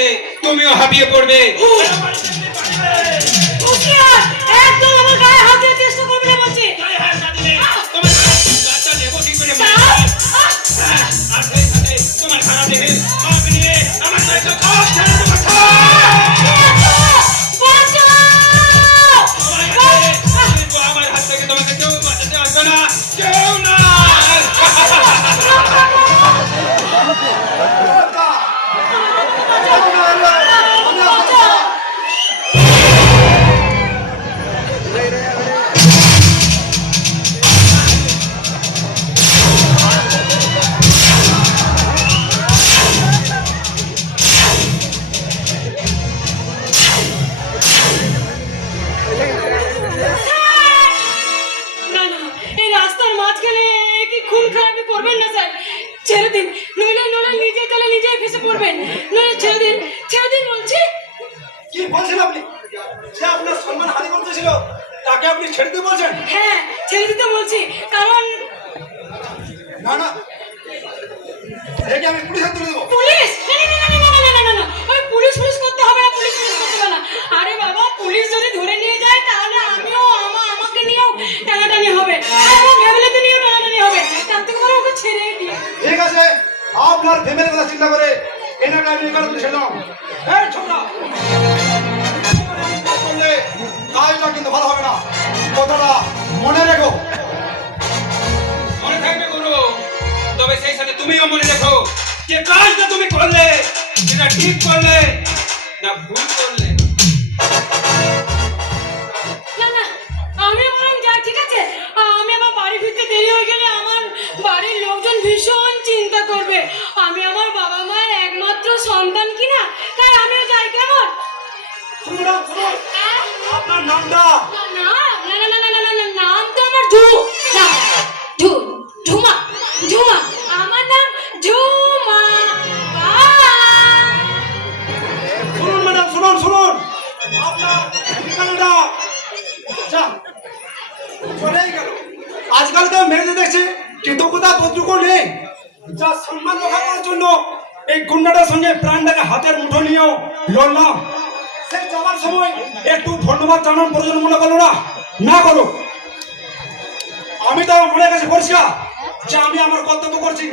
করলে তুমিও হাঁপিয়ে পড়বে। একদম আমার গায়ে হাত দিয়ে চেষ্টা করবে না বলছি। তোমার বাচ্চা নেব কি করে? আর সেই সাথে তোমার খারাপ দেহে আমাকে নিয়ে আমার দায়িত্ব খারাপ ছেড়ে তোমার আমার হাত থেকে তোমাকে কেউ বাঁচাতে আসবে না, কেউ না। আপনার ফ্যামিলির কথা চিন্তা করে এনাকে আমি এখানে ছেড়ে দাও। এই ছোকরা, করলে কাজটা কিন্তু ভালো হবে না, কথাটা মনে রেখো। মনে থাকবে গুরু, তবে সেই সাথে তুমিও মনে রেখো যে কাজটা তুমি করলে সেটা ঠিক করলে না ভুল করলে। না না, আমি বরং যাই, ঠিক আছে? আমি আমার বাড়ি ফিরতে দেরি হয়ে গেলে আমার বাড়ির লোকজন ভীষণ চিন্তা করবে। আমি আমার বাবা মায়ের একমাত্র সন্তান কিনা, তাই আমিও যাই। কেমন? আপনার নামটা? না না না না না না না, নাম তো আমার ঝুমা। আমার নাম ঝুমা। শুনুন ম্যাডাম, শুনুন আপনার ঠিকানাটা। আচ্ছা, চলেই গেল। আজকাল তো মেয়েদের দেখছি কৃতজ্ঞতা পত্রকও নেই। যা সম্মান রক্ষা করার জন্য এই গুন্ডাটার সঙ্গে প্রাণটাকে হাতের মুঠো নিয়েও লড়লাম। সেই যাওয়ার সময় একটু ধন্যবাদ জানানোর প্রয়োজন মনে করলো না করো। আমি তো আমার মনের কাছে পরিষ্কার যে আমি আমার কর্তব্য করছি।